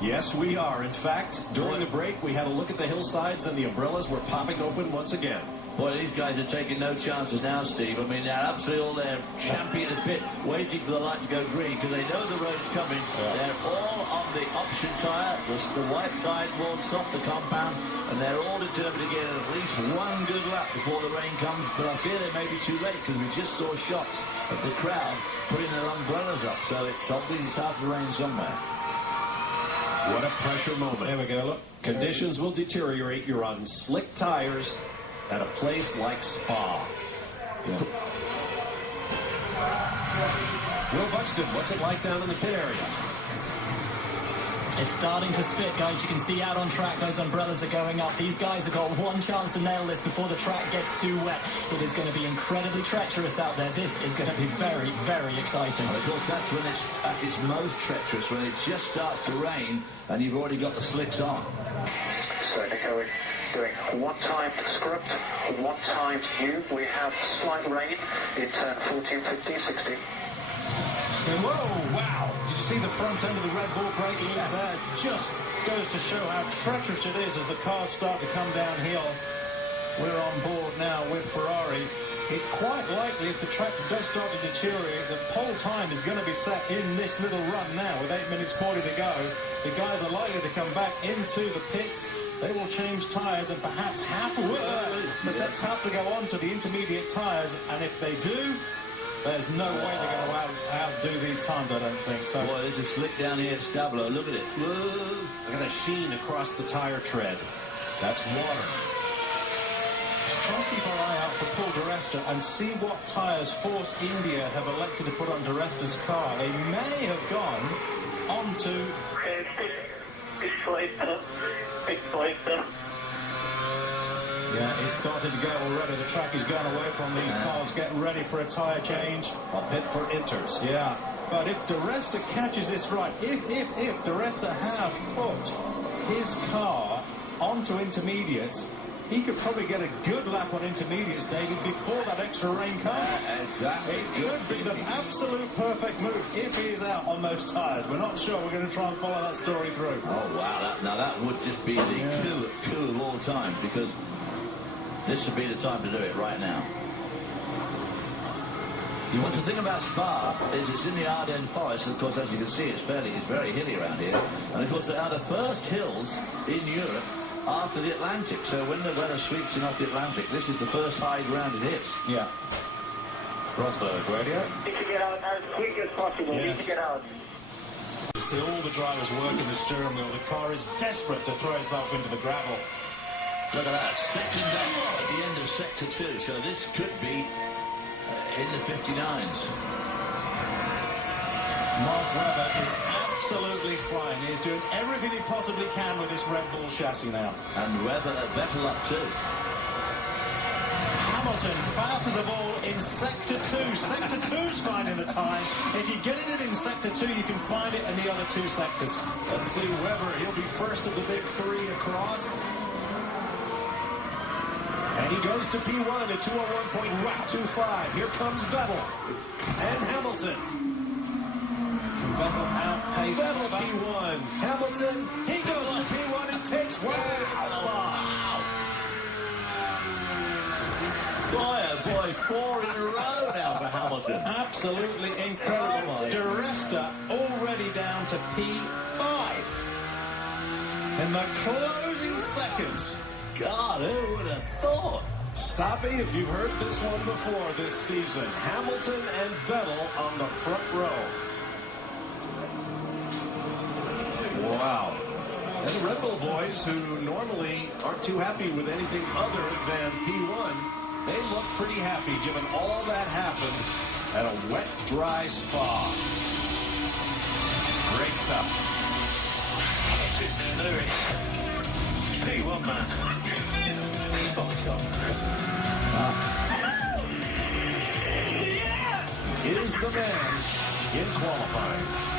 Yes, we are. In fact, during the break, we had a look at the hillsides, and the umbrellas were popping open once again. Boy, these guys are taking no chances now, Steve. I mean, they're absolutely all there, champing at the pit, waiting for the light to go green, because they know the road's coming. Yeah. They're all on the option tyre. The white side won't stop the compound, and they're all determined to get at least one good lap before the rain comes. But I fear they may be too late, because we just saw shots of the crowd putting their umbrellas up, so it's obviously starting to rain somewhere. What a pressure moment. There we go, look. Conditions will deteriorate. You're on slick tires at a place like Spa. Yeah. Will Buxton, what's it like down in the pit area? It's starting to spit, guys. You can see out on track those umbrellas are going up. These guys have got one chance to nail this before the track gets too wet. It is going to be incredibly treacherous out there. This is going to be very, very exciting. And of course, that's when it's at its most treacherous, when it just starts to rain and you've already got the slicks on. So, Nick, we're doing one time script, one time U. We have slight rain in turn 14, 15, 16. Whoa, wow. Did you see the front end of the Red Bull braking loop there? Just goes to show how treacherous it is as the cars start to come downhill. We're on board now with Ferrari. It's quite likely if the track does start to deteriorate, the pole time is going to be set in this little run now with 8 minutes 40 to go. The guys are likely to come back into the pits. They will change tyres and perhaps let's have to go on to the intermediate tyres, and if they do, there's no way they're going to outdo these times, I don't think. So, boy, there's a slick down here at Stablo. Look at it. Whoa. Look at the sheen across the tire tread. That's water. Try and keep our eye out for Paul Di Resta and see what tyres Force India have elected to put on Di Resta's car. They may have gone onto... Yeah, it started to go already. The track is going away from these cars. Get ready for a tyre change. A pit for Inters. Yeah, but if Di Resta catches this right, if Di Resta have put his car onto intermediates, he could probably get a good lap on intermediates, David, before that extra rain comes. Exactly. It could be the absolute perfect move if he is out on those tyres. We're not sure. We're going to try and follow that story through. Oh, wow. Now, that would just be the coup of all time, because this would be the time to do it right now. Well, the thing about Spa is it's in the Ardennes forest. Of course, as you can see, it's very hilly around here. And, of course, they are the first hills in Europe after the Atlantic. So when the weather sweeps in off the Atlantic, this is the first high ground it hits. Yeah. Rosberg radio. Need to get out as quick as possible. Yes. Need to get out. You see all the drivers working the steering wheel. The car is desperate to throw itself into the gravel. Look at that, second up at the end of Sector 2. So this could be in the 59s. Mark Webber is absolutely flying. He is doing everything he possibly can with this Red Bull chassis now. And Vettel up too. Hamilton fastest of all in Sector 2. Sector 2's finding the time. If you get it in Sector 2, you can find it in the other two sectors. Let's see Webber. He'll be first of the big three across. And he goes to P1 at 201.25. Here comes Vettel and Hamilton. Vettel outpaced Vettel P1. Hamilton, he goes to P1 and takes one. Wow. Boy, oh boy, 4 in a row now for Hamilton. Absolutely incredible. Di Resta already down to P5. In the closing seconds. God, who would have thought? Stoppy, if you've heard this one before this season, Hamilton and Vettel on the front row. Wow. And the Red Bull boys, who normally aren't too happy with anything other than P1, they look pretty happy given all that happened at a wet, dry Spa. Great stuff. P1, man. Is the man in qualifying.